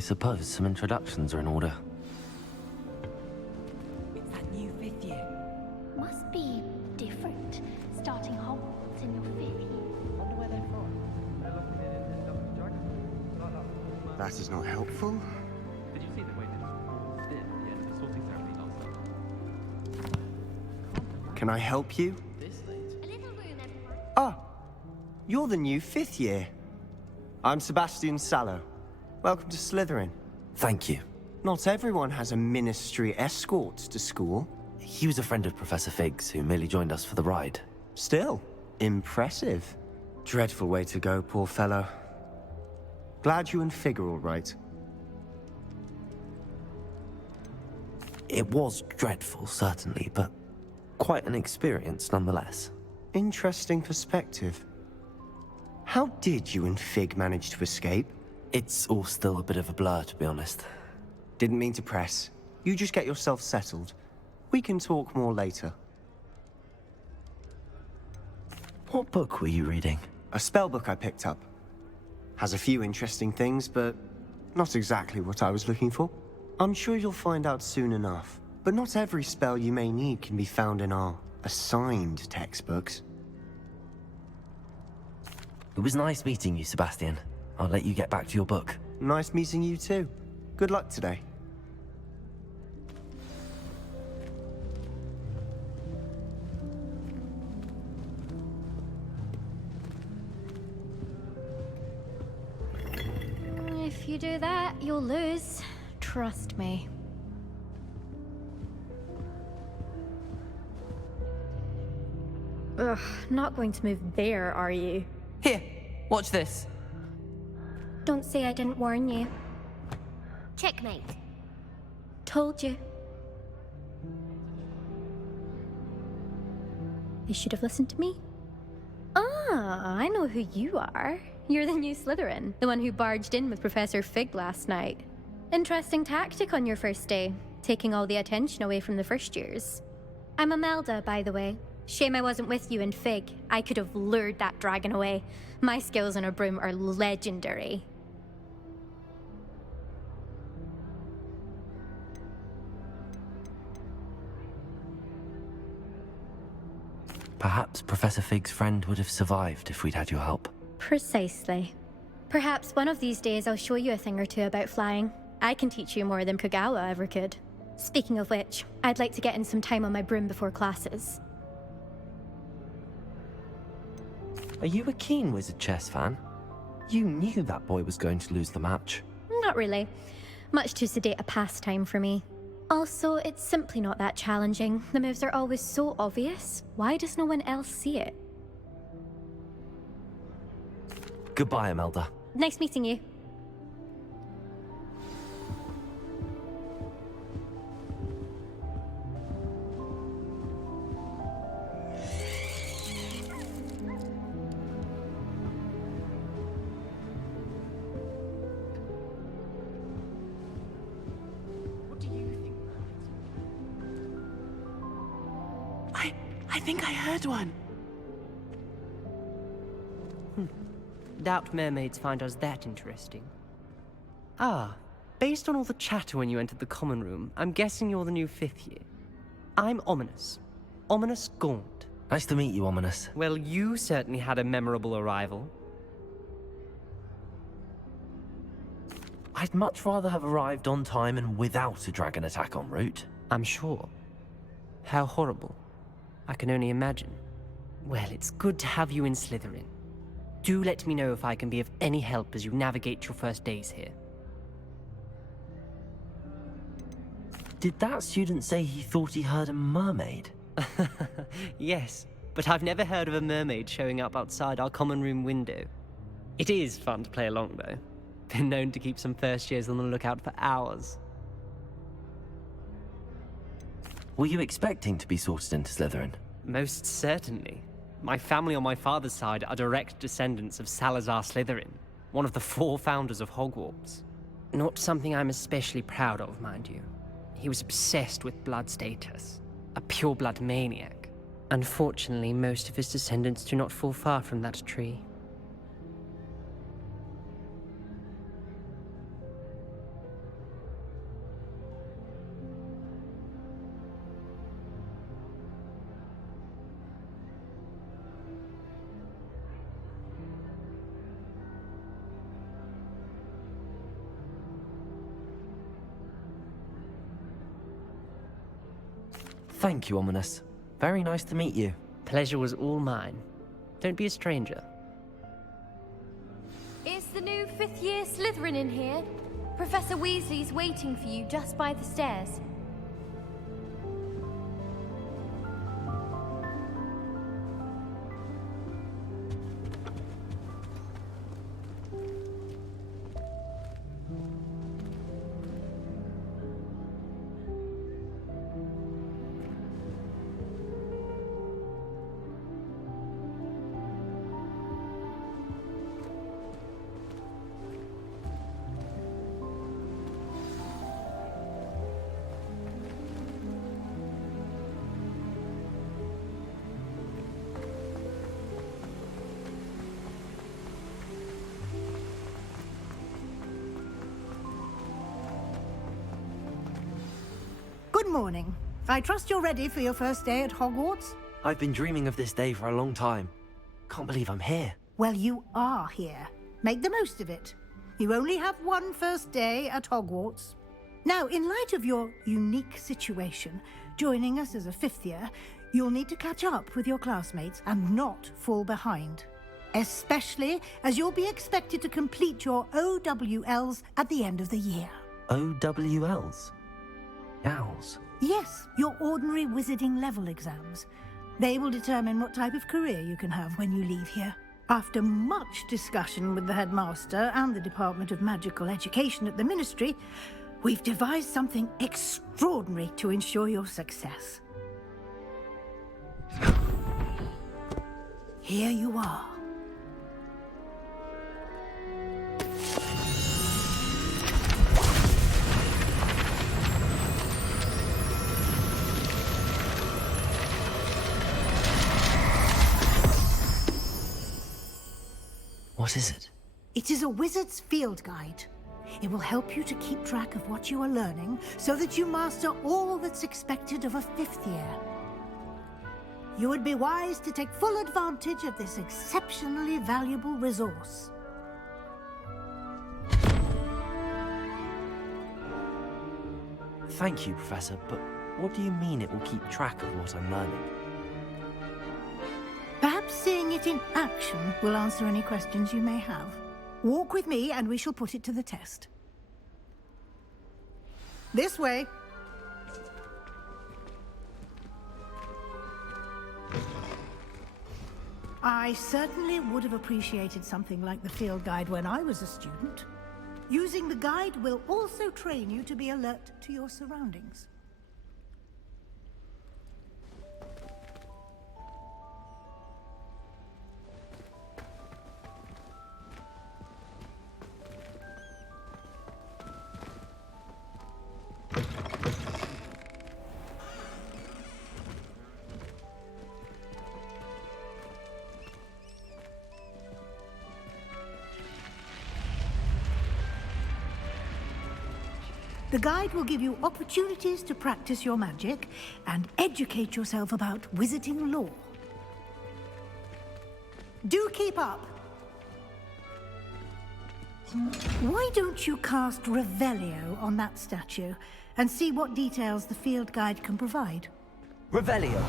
suppose some introductions are in order. It's that new 5th year. Must be different, starting Hogwarts in your 5th year. Wonder where they're from. That is not helpful. Did you see the way they did? Yeah, the sorting ceremony last summer. Can I help you? This late? A little room, everyone. Ah, you're the new 5th year. I'm Sebastian Sallow. Welcome to Slytherin. Thank you. Not everyone has a ministry escort to school. He was a friend of Professor Fig's who merely joined us for the ride. Still, impressive. Dreadful way to go, poor fellow. Glad you and Fig are all right. It was dreadful, certainly, but quite an experience nonetheless. Interesting perspective. How did you and Fig manage to escape? It's all still a bit of a blur, to be honest. Didn't mean to press. You just get yourself settled. We can talk more later. What book were you reading? A spellbook I picked up. Has a few interesting things, but not exactly what I was looking for. I'm sure you'll find out soon enough. But not every spell you may need can be found in our assigned textbooks. It was nice meeting you, Sebastian. I'll let you get back to your book. Nice meeting you too. Good luck today. If you do that, you'll lose. Trust me. Ugh, not going to move there, are you? Here, watch this. Don't say I didn't warn you. Checkmate. Told you. You should have listened to me. Ah, I know who you are. You're the new Slytherin, the one who barged in with Professor Fig last night. Interesting tactic on your first day, taking all the attention away from the first years. I'm Imelda, by the way. Shame I wasn't with you in Fig. I could have lured that dragon away. My skills on a broom are legendary. Perhaps Professor Fig's friend would have survived if we'd had your help. Precisely. Perhaps one of these days I'll show you a thing or two about flying. I can teach you more than Kogawa ever could. Speaking of which, I'd like to get in some time on my broom before classes. Are you a keen Wizard chess fan? You knew that boy was going to lose the match. Not really. Much too sedate a pastime for me. Also, it's simply not that challenging. The moves are always so obvious. Why does no one else see it? Goodbye, Imelda. Nice meeting you. I think I heard one. Doubt mermaids find us that interesting. Ah, based on all the chatter when you entered the common room, I'm guessing you're the new 5th year. I'm Ominous. Ominous Gaunt. Nice to meet you, Ominous. Well, you certainly had a memorable arrival. I'd much rather have arrived on time and without a dragon attack en route. I'm sure. How horrible. I can only imagine. Well, it's good to have you in Slytherin. Do let me know if I can be of any help as you navigate your first days here. Did that student say he thought he heard a mermaid? Yes, but I've never heard of a mermaid showing up outside our common room window. It is fun to play along, though. Been known to keep some first years on the lookout for hours. Were you expecting to be sorted into Slytherin? Most certainly. My family on my father's side are direct descendants of Salazar Slytherin, one of the 4 founders of Hogwarts. Not something I'm especially proud of, mind you. He was obsessed with blood status, a pure-blood maniac. Unfortunately, most of his descendants do not fall far from that tree. Thank you, Ominous. Very nice to meet you. Pleasure was all mine. Don't be a stranger. Is the new fifth-year Slytherin in here? Professor Weasley's waiting for you just by the stairs. Good morning. I trust you're ready for your first day at Hogwarts? I've been dreaming of this day for a long time. Can't believe I'm here. Well, you are here. Make the most of it. You only have one first day at Hogwarts. Now, in light of your unique situation, joining us as a fifth year, you'll need to catch up with your classmates and not fall behind. Especially as you'll be expected to complete your OWLs at the end of the year. OWLs? Owls? Yes, your ordinary wizarding level exams. They will determine what type of career you can have when you leave here. After much discussion with the headmaster and the Department of Magical Education at the Ministry, we've devised something extraordinary to ensure your success. Here you are. What is it? It is a wizard's field guide. It will help you to keep track of what you are learning so that you master all that's expected of a fifth year. You would be wise to take full advantage of this exceptionally valuable resource. Thank you, Professor, but what do you mean it will keep track of what I'm learning? Perhaps seeing it in action will answer any questions you may have. Walk with me and we shall put it to the test. This way. I certainly would have appreciated something like the field guide when I was a student. Using the guide will also train you to be alert to your surroundings. The guide will give you opportunities to practice your magic and educate yourself about wizarding lore. Do keep up. Why don't you cast Revelio on that statue and see what details the field guide can provide? Revelio!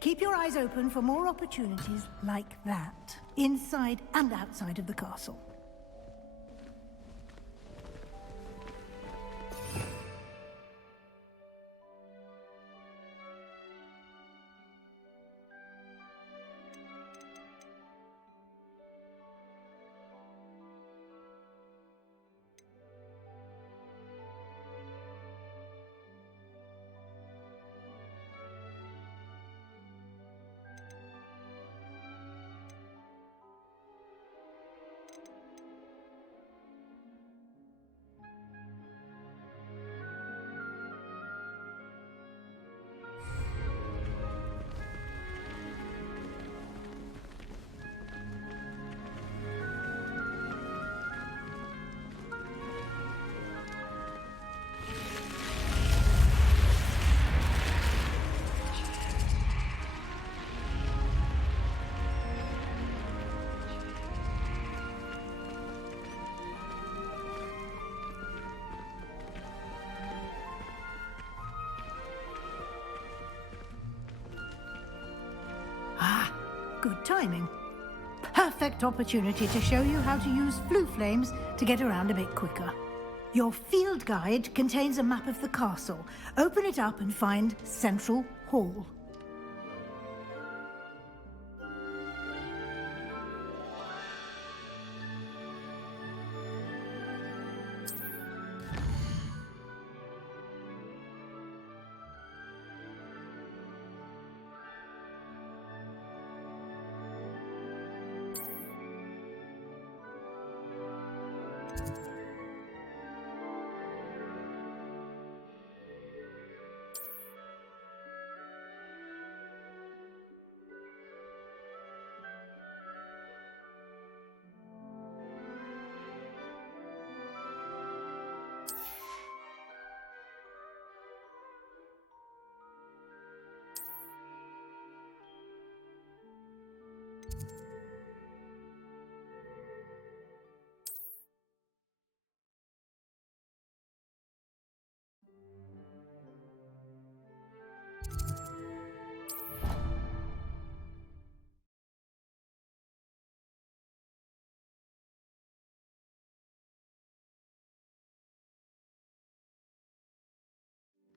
Keep your eyes open for more opportunities like that, inside and outside of the castle. Good timing. Perfect opportunity to show you how to use flue flames to get around a bit quicker. Your field guide contains a map of the castle. Open it up and find Central Hall.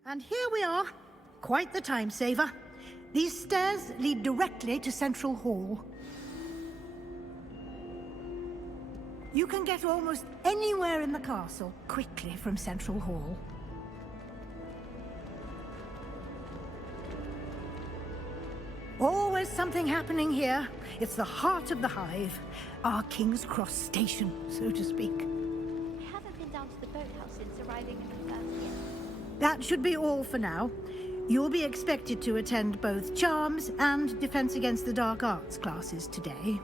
And here we are. Quite the time saver. These stairs lead directly to Central Hall. You can get almost anywhere in the castle quickly from Central Hall. Always something happening here. It's the heart of the hive. Our King's Cross station, so to speak. I haven't been down to the boathouse since arriving in the first year. That should be all for now. You'll be expected to attend both Charms and Defense Against the Dark Arts classes today.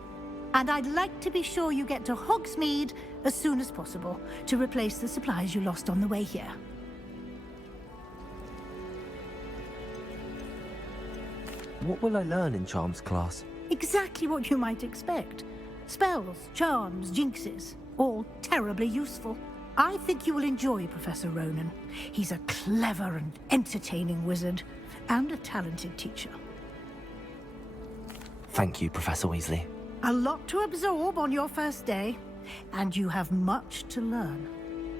And I'd like to be sure you get to Hogsmeade as soon as possible to replace the supplies you lost on the way here. What will I learn in Charms class? Exactly what you might expect. Spells, charms, jinxes, all terribly useful. I think you will enjoy Professor Ronan. He's a clever and entertaining wizard, and a talented teacher. Thank you, Professor Weasley. A lot to absorb on your first day, and you have much to learn.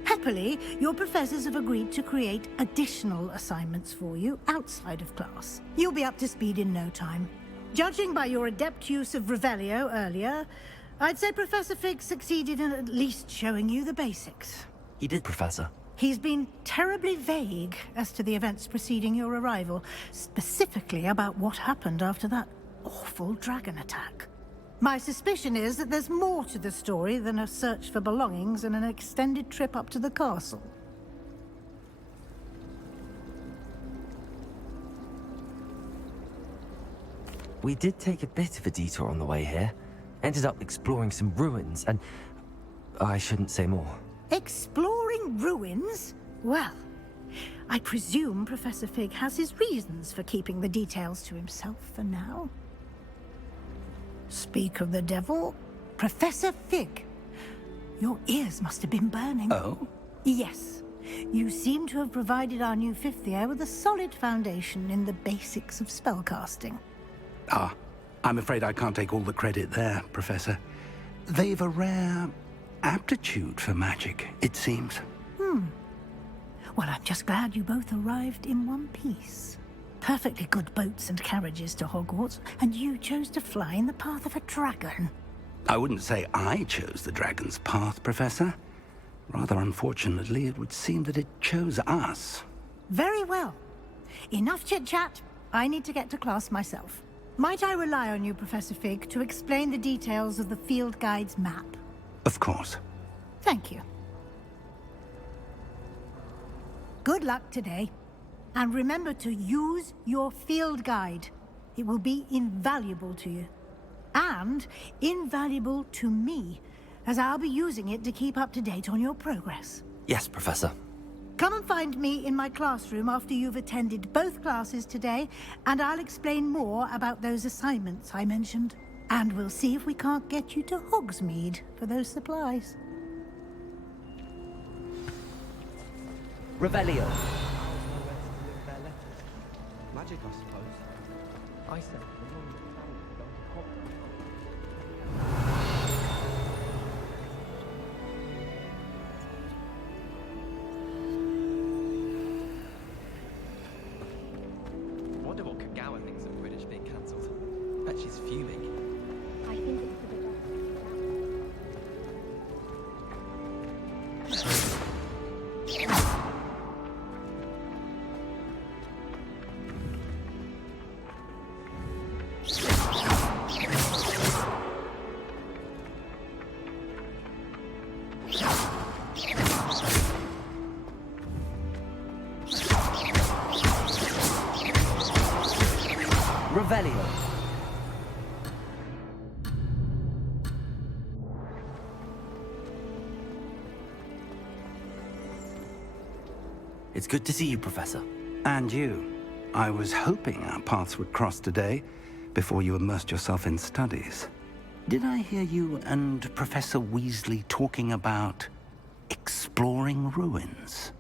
Happily, your professors have agreed to create additional assignments for you outside of class. You'll be up to speed in no time. Judging by your adept use of Revelio earlier, I'd say Professor Fig succeeded in at least showing you the basics. He did, Professor. He's been terribly vague as to the events preceding your arrival, specifically about what happened after that awful dragon attack. My suspicion is that there's more to the story than a search for belongings and an extended trip up to the castle. We did take a bit of a detour on the way here. Ended up exploring some ruins and... I shouldn't say more. Exploring ruins? Well, I presume Professor Fig has his reasons for keeping the details to himself for now. Speak of the devil, Professor Fig. Your ears must have been burning. Oh? Yes. You seem to have provided our new fifth year with a solid foundation in the basics of spellcasting. Ah, I'm afraid I can't take all the credit there, Professor. They've a rare aptitude for magic, it seems. Well, I'm just glad you both arrived in one piece. Perfectly good boats and carriages to Hogwarts, and you chose to fly in the path of a dragon. I wouldn't say I chose the dragon's path, Professor. Rather unfortunately, it would seem that it chose us. Very well. Enough chit-chat. I need to get to class myself. Might I rely on you, Professor Fig, to explain the details of the field guide's map? Of course. Thank you. Good luck today. And remember to use your field guide. It will be invaluable to you. And invaluable to me, as I'll be using it to keep up to date on your progress. Yes, Professor. Come and find me in my classroom after you've attended both classes today, and I'll explain more about those assignments I mentioned. And we'll see if we can't get you to Hogsmeade for those supplies. Revelio. Magic, I suppose. I said the woman with the family is going to Hogwarts. Wonder what Kagawa thinks of Quidditch being cancelled. Bet she's fuming. I think it's for the best. Revelio. It's good to see you, Professor. And you. I was hoping our paths would cross today, before you immersed yourself in studies. Did I hear you and Professor Weasley talking about exploring ruins?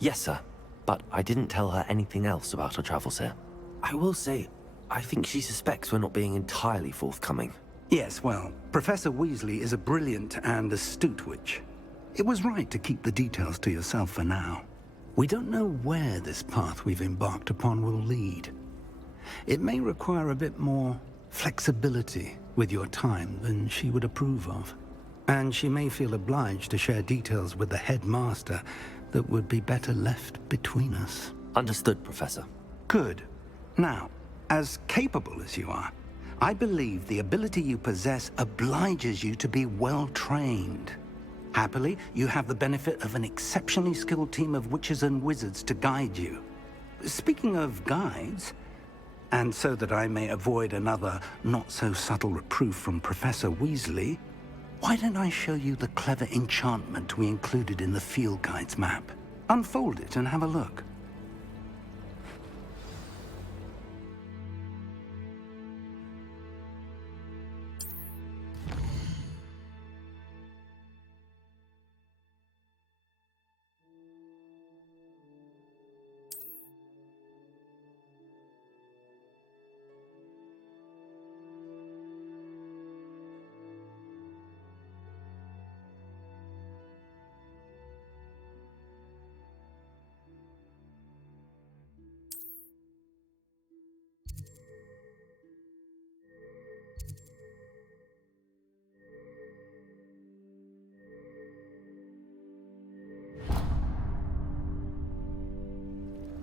Yes, sir. But I didn't tell her anything else about our travels here. I will say, I think she suspects we're not being entirely forthcoming. Yes, well, Professor Weasley is a brilliant and astute witch. It was right to keep the details to yourself for now. We don't know where this path we've embarked upon will lead. It may require a bit more flexibility with your time than she would approve of. And she may feel obliged to share details with the headmaster that would be better left between us. Understood, Professor. Good. Now, as capable as you are, I believe the ability you possess obliges you to be well-trained. Happily, you have the benefit of an exceptionally skilled team of witches and wizards to guide you. Speaking of guides, and so that I may avoid another not-so-subtle reproof from Professor Weasley, why don't I show you the clever enchantment we included in the field guide's map? Unfold it and have a look.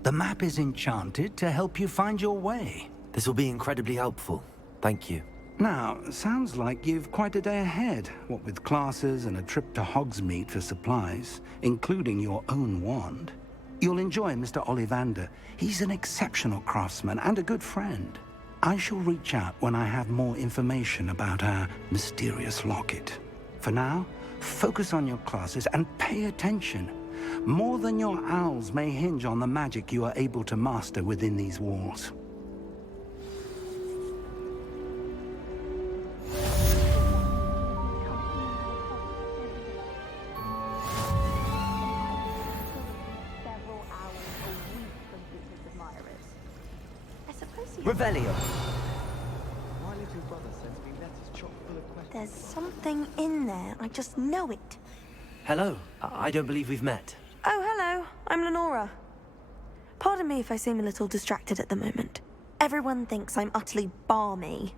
The map is enchanted to help you find your way. This will be incredibly helpful. Thank you. Now, sounds like you've quite a day ahead, what with classes and a trip to Hogsmeade for supplies, including your own wand. You'll enjoy Mr. Ollivander. He's an exceptional craftsman and a good friend. I shall reach out when I have more information about our mysterious locket. For now, focus on your classes and pay attention. More than your owls may hinge on the magic you are able to master within these walls. Several hours a week from Revelio. My little brother sends me letters chock full of questions. There's something in there. I just know it. Hello. I don't believe we've met. Oh, hello. I'm Lenora. Pardon me if I seem a little distracted at the moment. Everyone thinks I'm utterly balmy.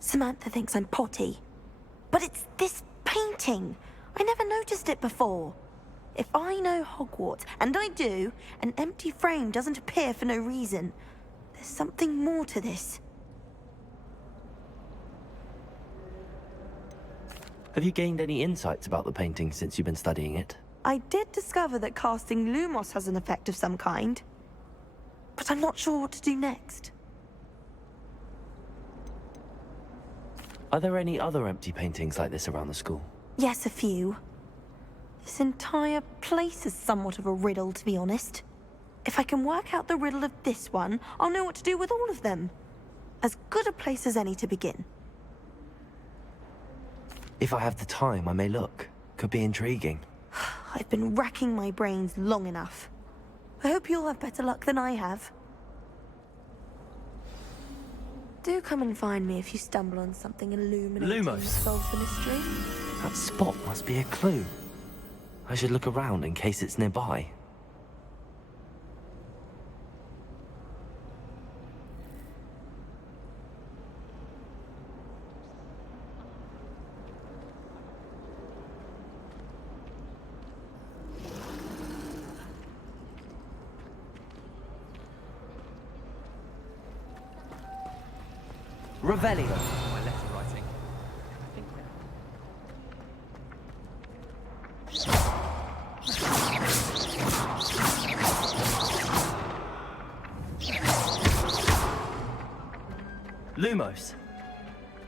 Samantha thinks I'm potty. But it's this painting. I never noticed it before. If I know Hogwarts, and I do, an empty frame doesn't appear for no reason. There's something more to this. Have you gained any insights about the painting since you've been studying it? I did discover that casting Lumos has an effect of some kind. But I'm not sure what to do next. Are there any other empty paintings like this around the school? Yes, a few. This entire place is somewhat of a riddle, to be honest. If I can work out the riddle of this one, I'll know what to do with all of them. As good a place as any to begin. If I have the time, I may look. Could be intriguing. I've been racking my brains long enough. I hope you'll have better luck than I have. Do come and find me if you stumble on something illuminating that Lumos. solves the mystery. That spot must be a clue. I should look around in case it's nearby. Revelio. My letter writing. I think Lumos.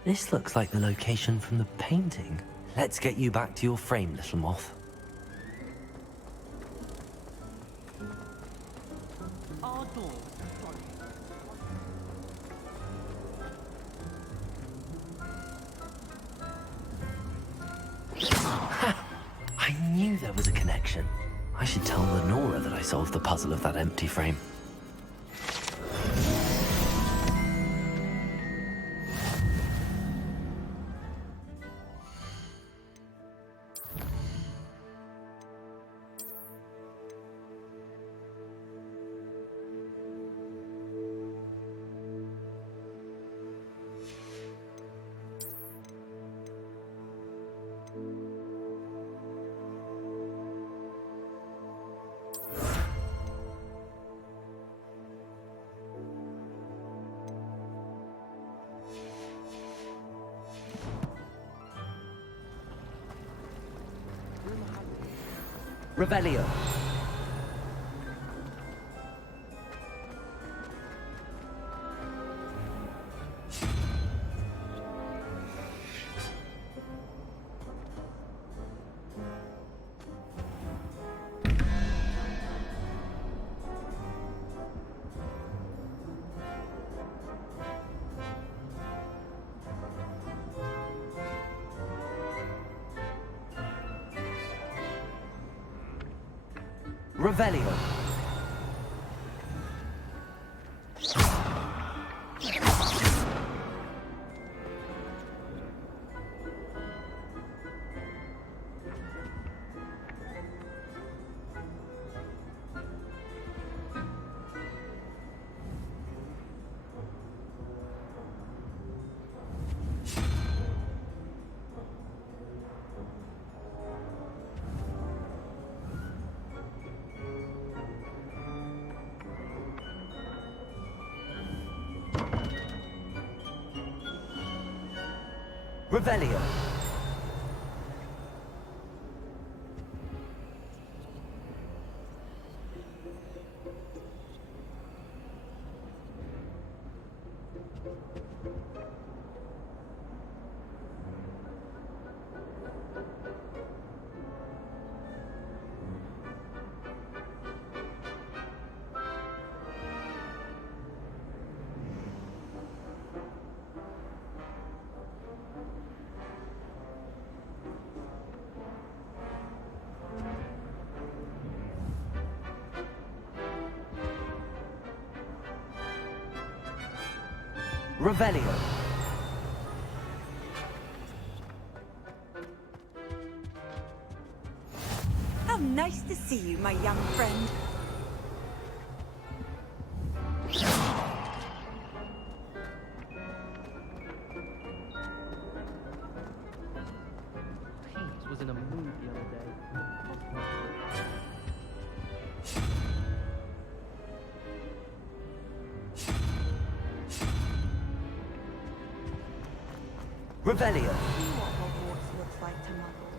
This looks like the location from the painting. Let's get you back to your frame, little moth. Our door. I knew there was a connection. I should tell Lenora that I solved the puzzle of that empty frame. Revelio. Revelio. Revelio. Revelio. How nice to see you, my young friend. Peach was in a mood the other day. Revelio. See what Hogwarts looks like to Muggle.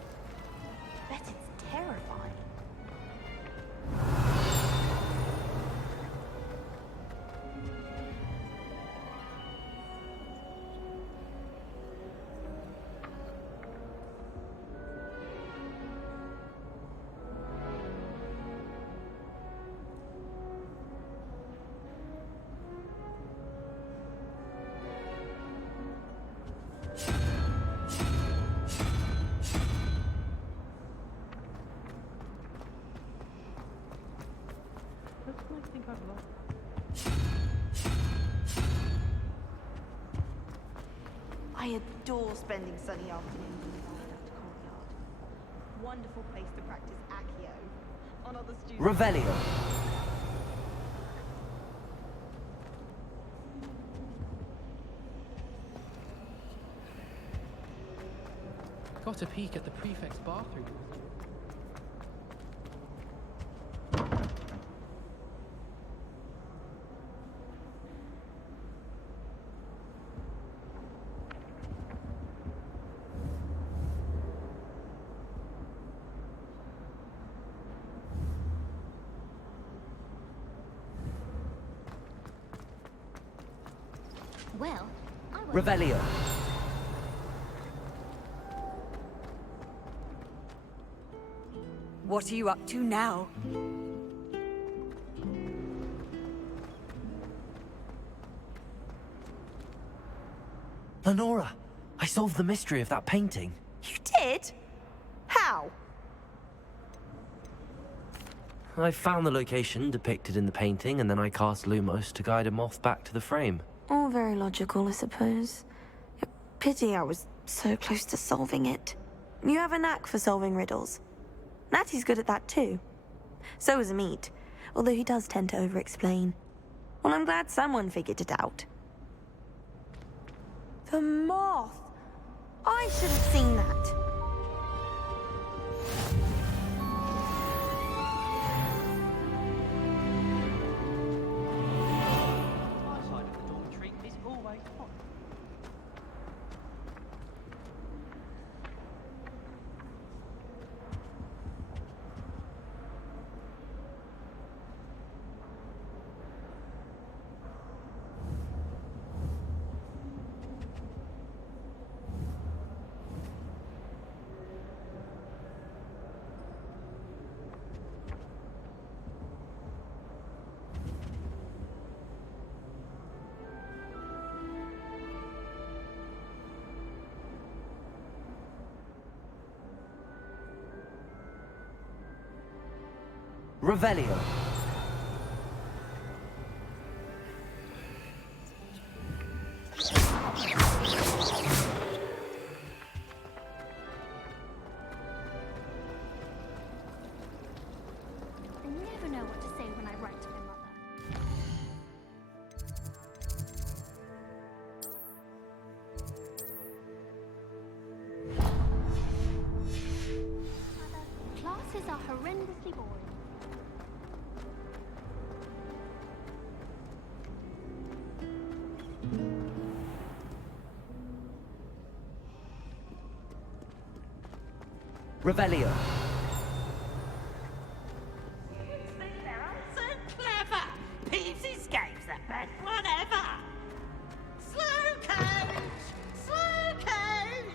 Bet it's terrifying. That's a nice thing I've lost. I adore spending sunny afternoons in the viaduct courtyard. Wonderful place to practice Accio on other students. Revelio. Got a peek at the prefect's bathroom. Well, I won't. Revelio. What are you up to now? Lenora, I solved the mystery of that painting. You did? How? I found the location depicted in the painting, and then I cast Lumos to guide a moth back to the frame. All very logical, I suppose. Pity I was so close to solving it. You have a knack for solving riddles. Natty's good at that too. So is Amit, although he does tend to over-explain. Well, I'm glad someone figured it out. The moth! I should have seen that. My side of the dormitory is always hot. Revelio. I never know what to say when I write to my mother. Mother, classes are horrendously boring. Revelio. So clever! Peeves escapes the best one ever! Slow coach! Slow coach!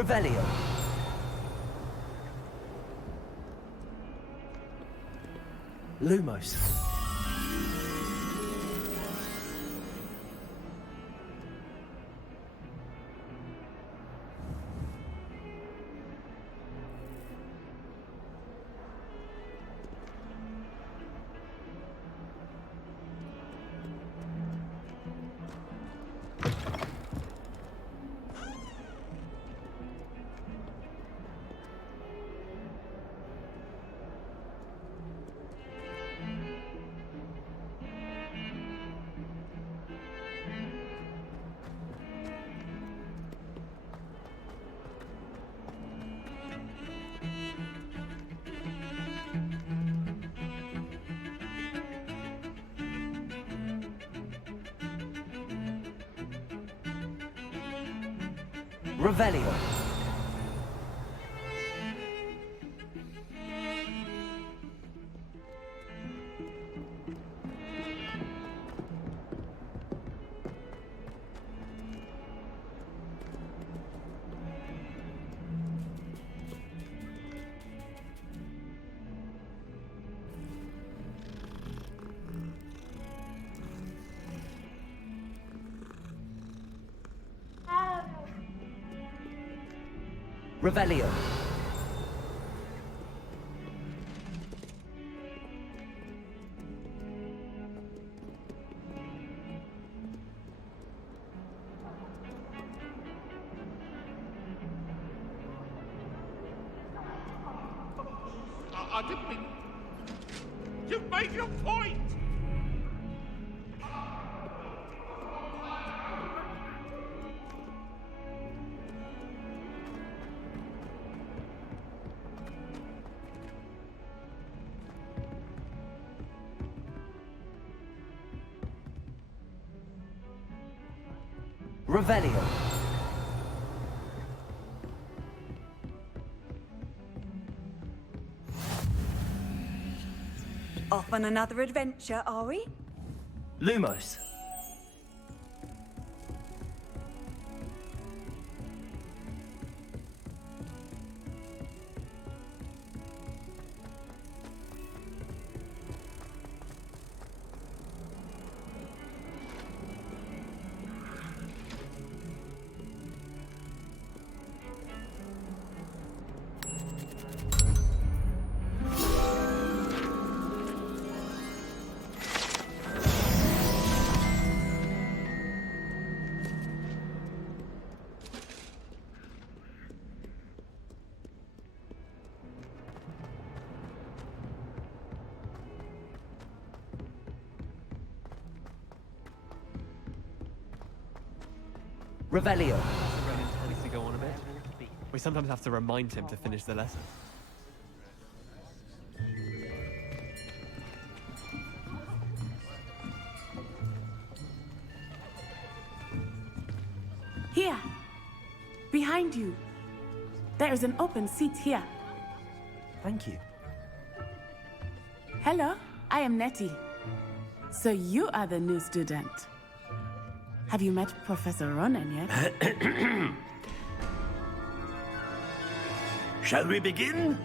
Revelio. Lumos. Revelio. Revelio. I didn't mean... You've made your point! Revelio. Off on another adventure, are we? Lumos. Revelio. Revelio needs to go on a bit. We sometimes have to remind him to finish the lesson. Here, behind you. There is an open seat here. Thank you. Hello, I am Nettie. So you are the new student. Have you met Professor Ronan yet? Shall we begin?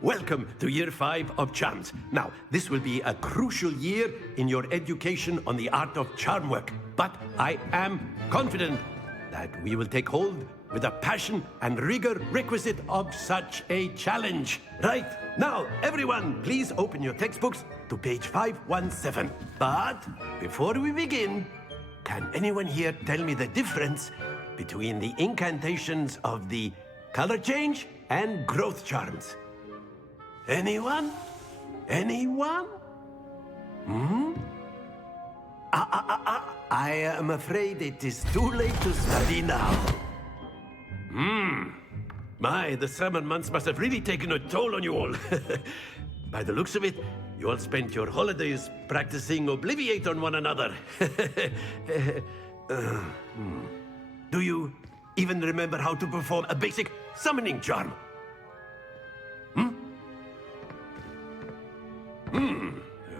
Welcome to Year 5 of Charms. Now, this will be a crucial year in your education on the art of charm work. But I am confident that we will take hold with the passion and rigor requisite of such a challenge. Right, now, everyone, please open your textbooks to page 517. But before we begin, can anyone here tell me the difference between the incantations of the color change and growth charms? Anyone? Anyone? I am afraid it is too late to study now. My, the summer months must have really taken a toll on you all. By the looks of it, you all spent your holidays practicing Obliviate on one another. Do you even remember how to perform a basic summoning charm?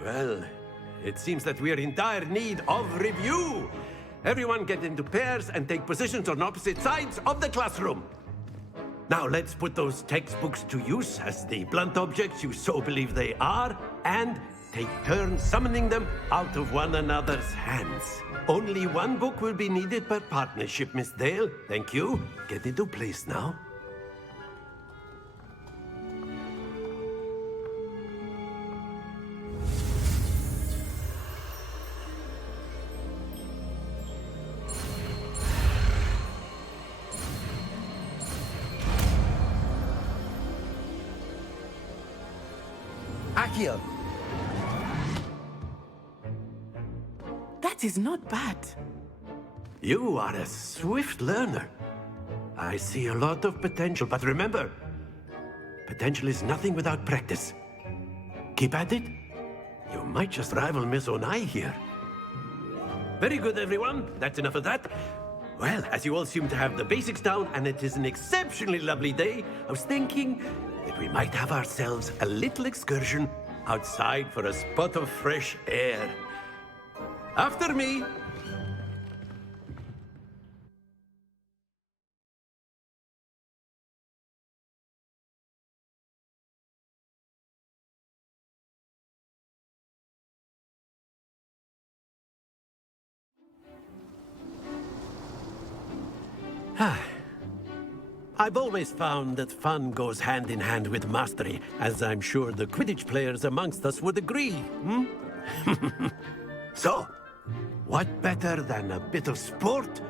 Well, it seems that we are in dire need of review. Everyone get into pairs and take positions on opposite sides of the classroom. Now let's put those textbooks to use as the blunt objects you so believe they are, and take turns summoning them out of one another's hands. Only one book will be needed per partnership, Miss Dale. Thank you. Get into place now. Accio! That is not bad. You are a swift learner. I see a lot of potential, but remember, potential is nothing without practice. Keep at it. You might just rival Miss Onai here. Very good, everyone. That's enough of that. Well, as you all seem to have the basics down, and it is an exceptionally lovely day, I was thinking that we might have ourselves a little excursion outside for a spot of fresh air. After me. I've always found that fun goes hand in hand with mastery, as I'm sure the Quidditch players amongst us would agree. So, what better than a bit of sport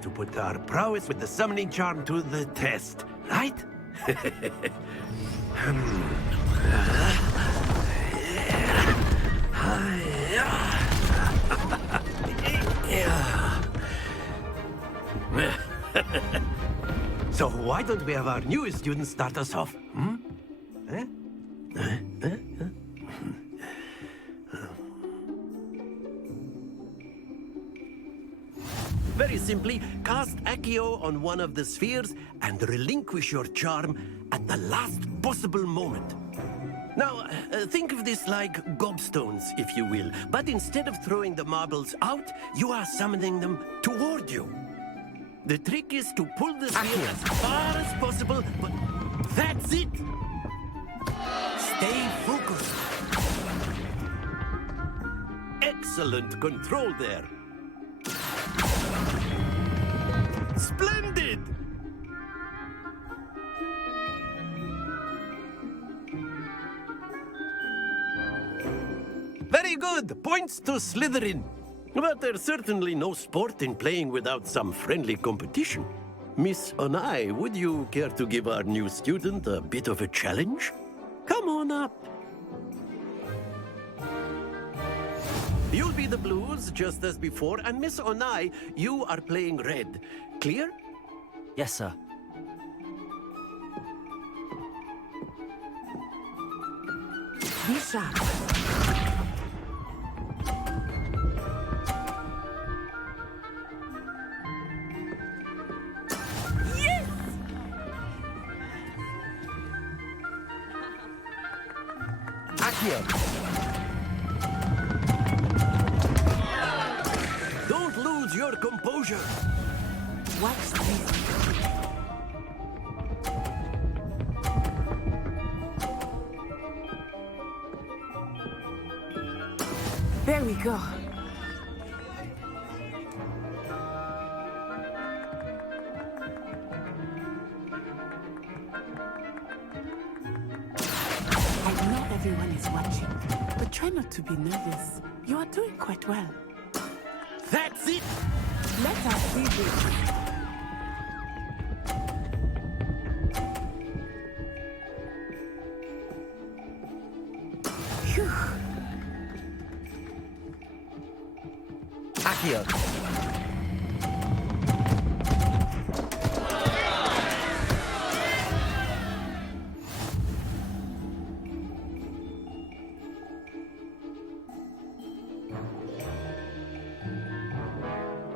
to put our prowess with the summoning charm to the test, right? So why don't we have our newest student start us off? Very simply, cast Accio on one of the spheres and relinquish your charm at the last possible moment. Now, think of this like gobstones, if you will, but instead of throwing the marbles out, you are summoning them toward you. The trick is to pull the sphere as far as possible, but that's it! Stay focused. Excellent control there. Splendid! Very good. Points to Slytherin. But there's certainly no sport in playing without some friendly competition. Miss Onai, would you care to give our new student a bit of a challenge? Come on up. You'll be the blues, just as before, and Miss Onai, you are playing red. Clear? Yes, sir. Be sharp. Don't lose your composure. Watch this. There we go. Everyone is watching, but try not to be nervous. You are doing quite well. That's it! Let us see this. Phew. Accio.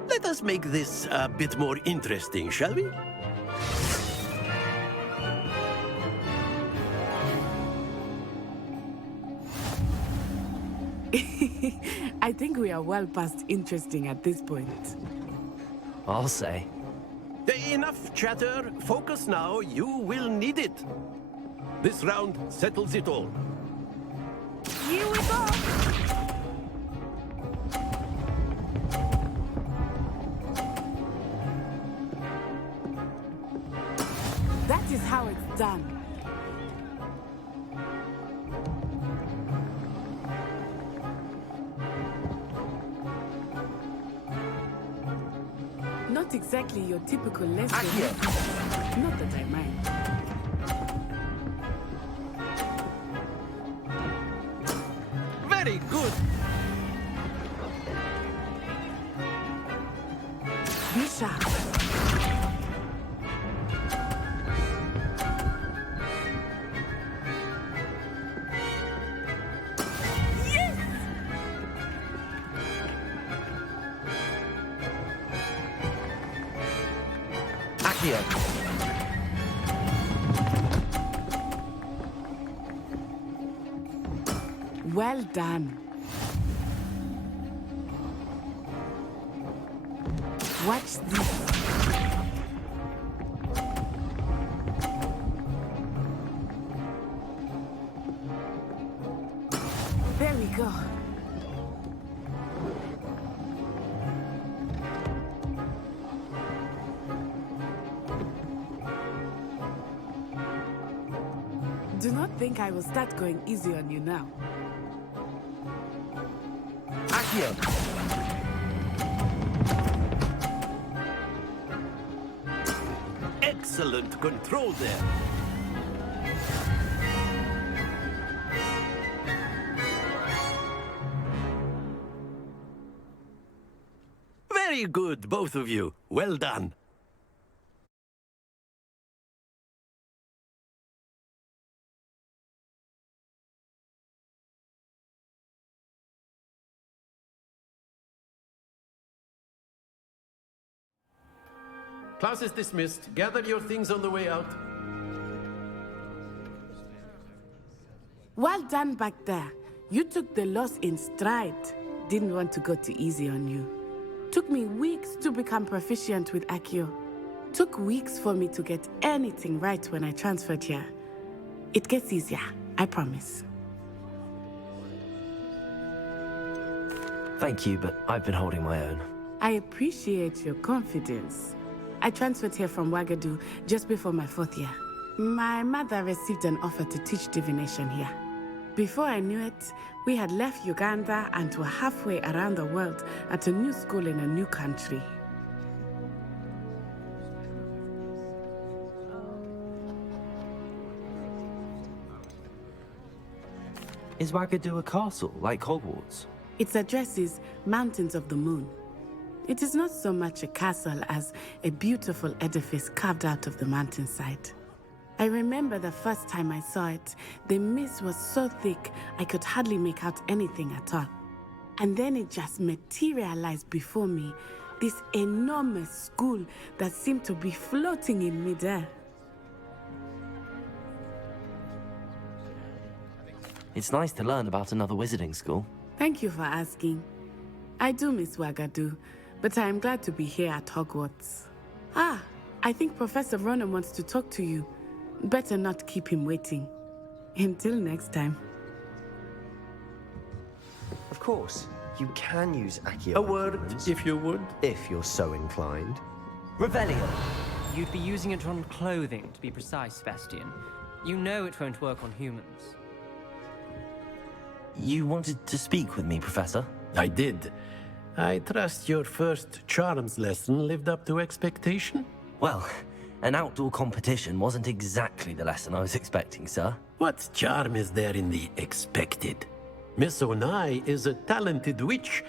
Let us make this a bit more interesting, shall we? I think we are well past interesting at this point. I'll say. Enough chatter. Focus now. You will need it. This round settles it all. Here we go! That is how it's done. Not exactly your typical lesson. Not that I mind. Very good. Be sharp. Yes! Accio. Well done. Watch this. There we go. Do not think I will start going easy on you now. Accio. Excellent control there. Very good, both of you. Well done. Class is dismissed. Gather your things on the way out. Well done back there. You took the loss in stride. Didn't want to go too easy on you. Took me weeks to become proficient with Accio. Took weeks for me to get anything right when I transferred here. It gets easier, I promise. Thank you, but I've been holding my own. I appreciate your confidence. I transferred here from WOGG just before my 4th year. My mother received an offer to teach divination here. Before I knew it, we had left Uganda and were halfway around the world at a new school in a new country. Is WOGG a castle, like Hogwarts? Its address is Mountains of the Moon. It is not so much a castle as a beautiful edifice carved out of the mountainside. I remember the first time I saw it, the mist was so thick I could hardly make out anything at all. And then it just materialized before me, this enormous school that seemed to be floating in midair. It's nice to learn about another wizarding school. Thank you for asking. I do miss WOGG, but I am glad to be here at Hogwarts. Ah, I think Professor Ronan wants to talk to you. Better not keep him waiting. Until next time. Of course, you can use Accio. A word, if you would. If you're so inclined. Revelio. You'd be using it on clothing, to be precise, Sebastian. You know it won't work on humans. You wanted to speak with me, Professor? I did. I trust your first charms lesson lived up to expectation? Well, an outdoor competition wasn't exactly the lesson I was expecting, sir. What charm is there in the expected? Miss Onai is a talented witch.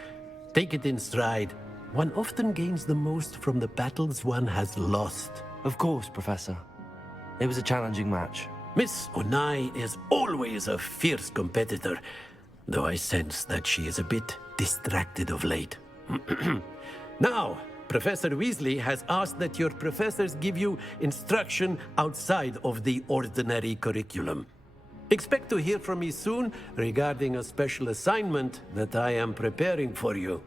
Take it in stride. One often gains the most from the battles one has lost. Of course, Professor. It was a challenging match. Miss Onai is always a fierce competitor, though I sense that she is a bit distracted of late. Now, Professor Weasley has asked that your professors give you instruction outside of the ordinary curriculum. Expect to hear from me soon regarding a special assignment that I am preparing for you.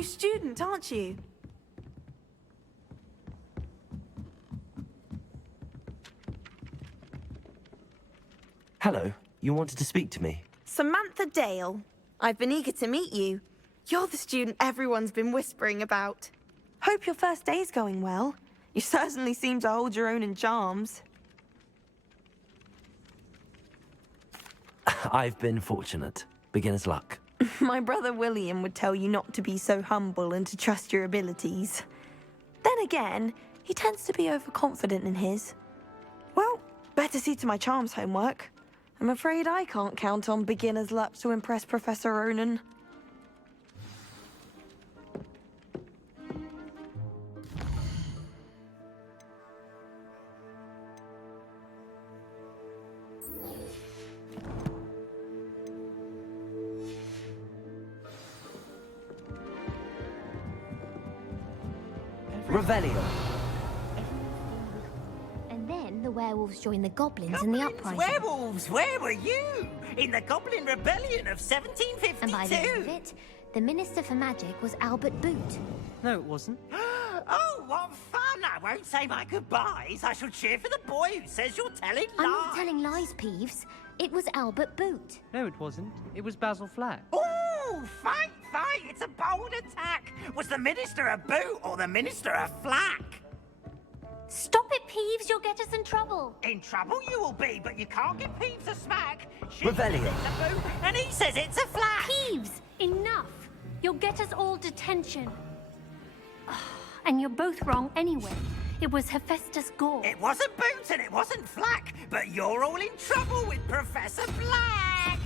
new student, aren't you? Hello, you wanted to speak to me? Samantha Dale. I've been eager to meet you. You're the student everyone's been whispering about. Hope your first day's going well. You certainly seem to hold your own in charms. I've been fortunate. Beginner's luck. My brother William would tell you not to be so humble and to trust your abilities. Then again, he tends to be overconfident in his. Well, better see to my charms homework. I'm afraid I can't count on beginner's luck to impress Professor Ronan. Revelio. And then the werewolves joined the goblins in the uprising. Werewolves, where were you? In the Goblin Rebellion of 1752. And by the end of it, the Minister for Magic was Albert Boot. No, it wasn't. Oh, what fun! I won't say my goodbyes. I shall cheer for the boy who says you're telling lies. I'm not telling lies, Peeves. It was Albert Boot. No, it wasn't. It was Basil Flack. Oh, fight, fight! It's a bold attack. Was the Minister a boot or the Minister a flack? Stop it, Peeves. You'll get us in trouble. In trouble you will be, but you can't give Peeves a smack. She Revelio. says it's a boot, and he says it's a flack. Peeves, enough. You'll get us all detention. And you're both wrong anyway. It was Hephaestus Gore. It wasn't Boot and it wasn't Flack, but you're all in trouble with Professor Black!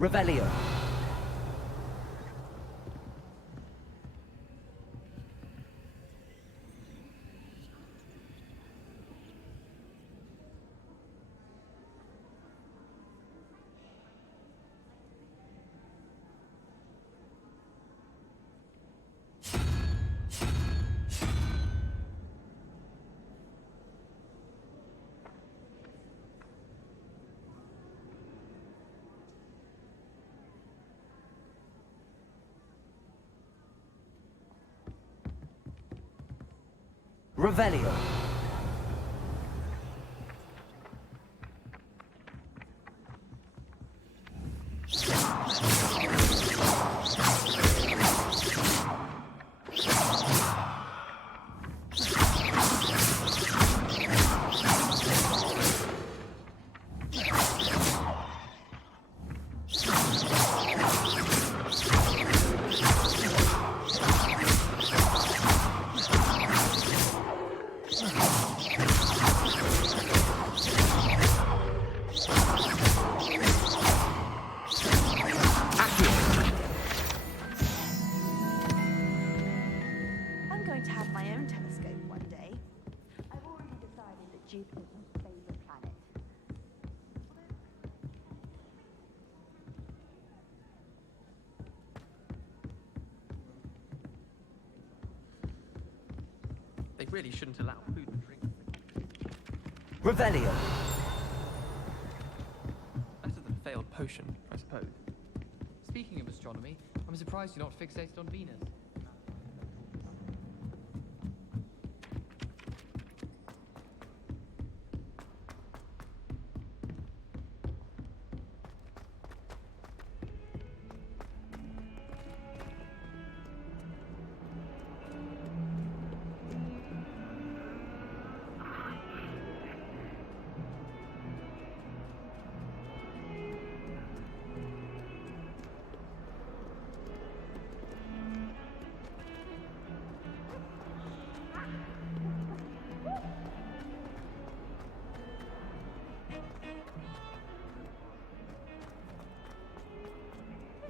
Revelio. Revelio. I'm going to have my own telescope one day. I've already decided that Jupiter's my favorite planet. They really shouldn't allow food and drink. Revelio. Better than a failed potion, I suppose. Speaking of astronomy, I'm surprised you're not fixated on Venus.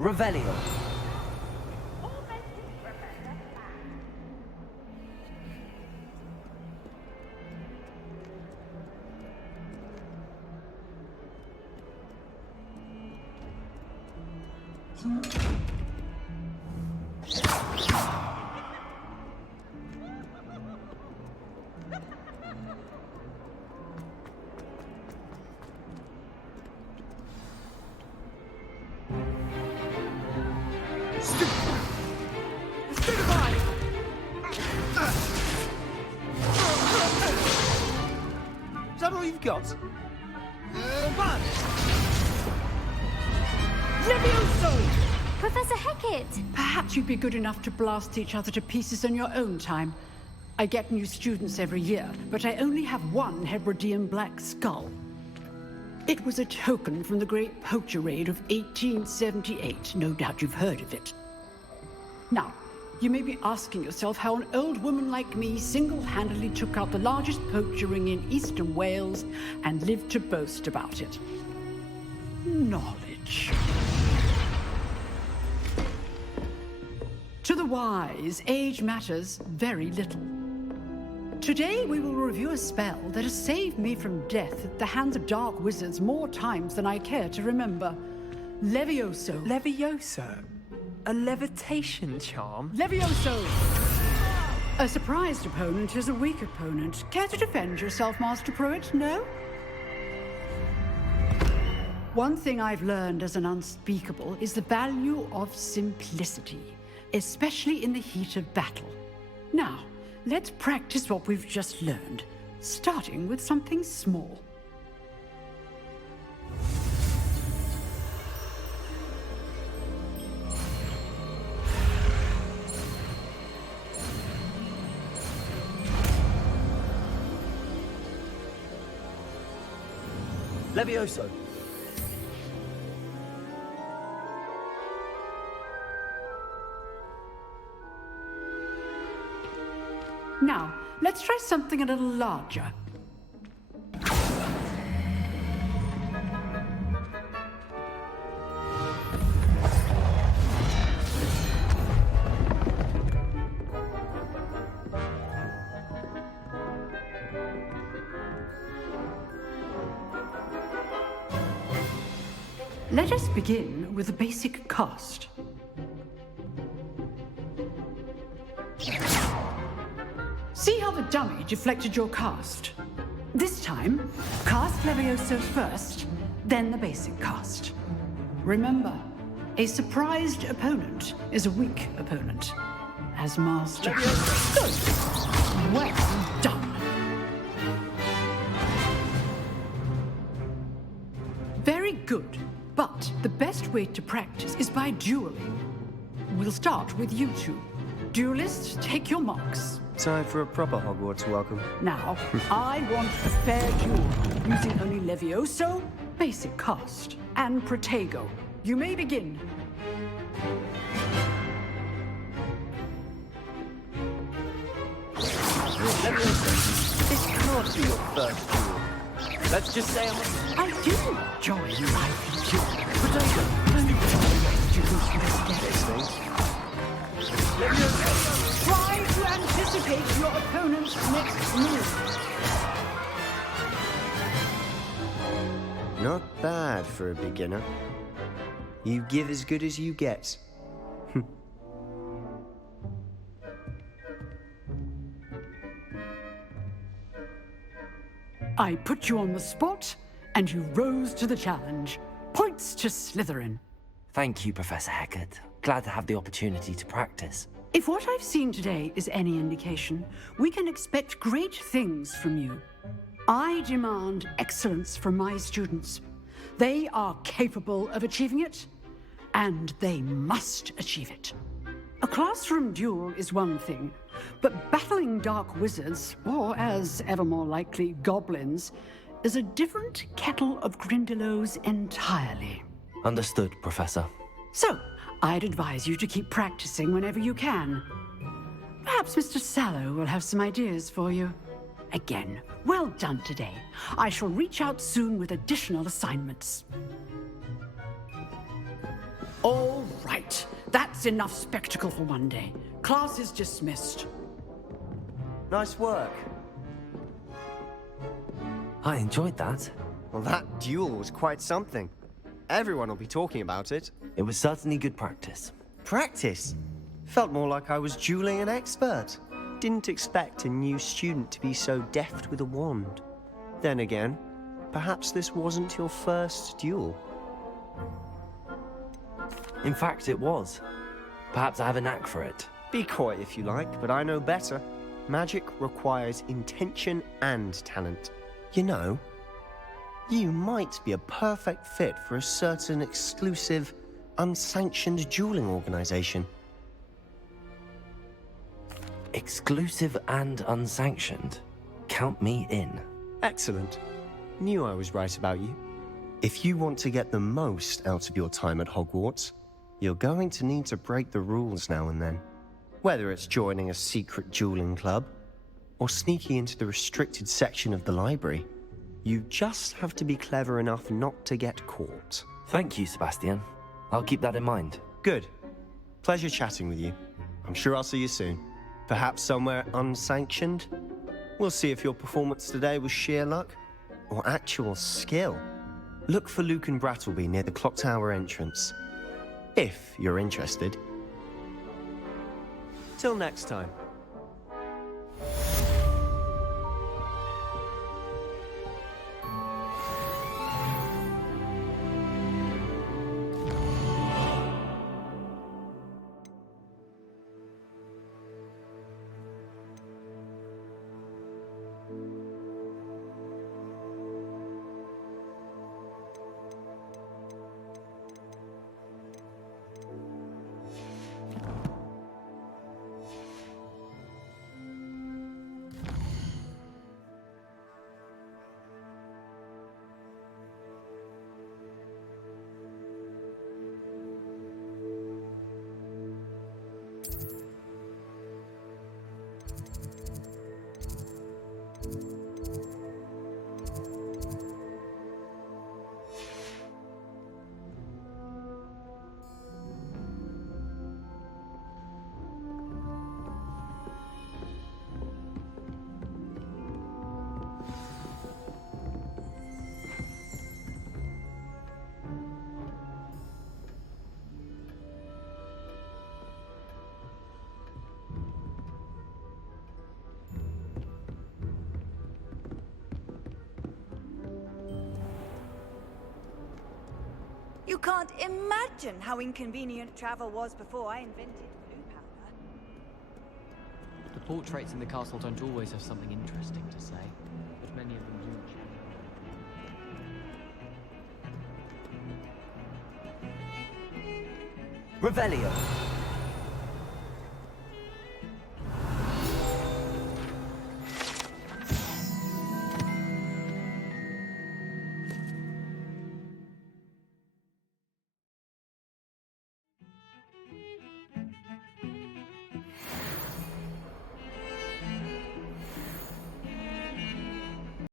Revelio. Is that all you've got? One! Levioso! Professor Hecat! Perhaps you'd be good enough to blast each other to pieces in your own time. I get new students every year, but I only have one Hebridean black skull. It was a token from the Great Poacher Raid of 1878. No doubt you've heard of it. Now, you may be asking yourself how an old woman like me single-handedly took out the largest poacher ring in eastern Wales and lived to boast about it. Knowledge. To the wise, age matters very little. Today we will review a spell that has saved me from death at the hands of dark wizards more times than I care to remember. Levioso. Levioso? A levitation charm? Levioso! A surprised opponent is a weak opponent. Care to defend yourself, Master Pruitt? No? One thing I've learned as an unspeakable is the value of simplicity, especially in the heat of battle. Now, let's practice what we've just learned, starting with something small. Levioso. Now, let's try something a little larger. Let us begin with the basic cast. See how the dummy deflected your cast? This time, cast Levioso first, then the basic cast. Remember, a surprised opponent is a weak opponent. As master. Good. Well done. Very good. But the best way to practice is by dueling. We'll start with you two. Duelists, take your marks. Time for a proper Hogwarts welcome. Now, I want a fair duel, using only Levioso, basic cast, and Protego. You may begin. This can't be your first duel. Let's just say I do enjoy lively duel, but I don't only students investigate. Try to anticipate your opponent's next move. Not bad for a beginner. You give as good as you get. I put you on the spot, and you rose to the challenge. Points to Slytherin. Thank you, Professor Hecat. Glad to have the opportunity to practice. If what I've seen today is any indication, we can expect great things from you. I demand excellence from my students. They are capable of achieving it, and they must achieve it. A classroom duel is one thing, but battling dark wizards, or as ever more likely, goblins, is a different kettle of Grindylows entirely. Understood, Professor. So, I'd advise you to keep practicing whenever you can. Perhaps Mr. Sallow will have some ideas for you. Again, well done today. I shall reach out soon with additional assignments. All right. That's enough spectacle for one day. Class is dismissed. Nice work. I enjoyed that. Well, that duel was quite something. Everyone will be talking about it. It was certainly good practice. Practice? Felt more like I was dueling an expert. Didn't expect a new student to be so deft with a wand. Then again, perhaps this wasn't your first duel. In fact, it was. Perhaps I have a knack for it. Be coy if you like, but I know better. Magic requires intention and talent. You know, you might be a perfect fit for a certain exclusive, unsanctioned dueling organization. Exclusive and unsanctioned? Count me in. Excellent. Knew I was right about you. If you want to get the most out of your time at Hogwarts, you're going to need to break the rules now and then. Whether it's joining a secret dueling club, or sneaking into the restricted section of the library, you just have to be clever enough not to get caught. Thank you, Sebastian. I'll keep that in mind. Good. Pleasure chatting with you. I'm sure I'll see you soon. Perhaps somewhere unsanctioned? We'll see if your performance today was sheer luck or actual skill. Look for Luke and Brattleby near the clock tower entrance. If you're interested. Till next time. You can't imagine how inconvenient travel was before I invented blue powder. The portraits in the castle don't always have something interesting to say, but many of them do. Revelio!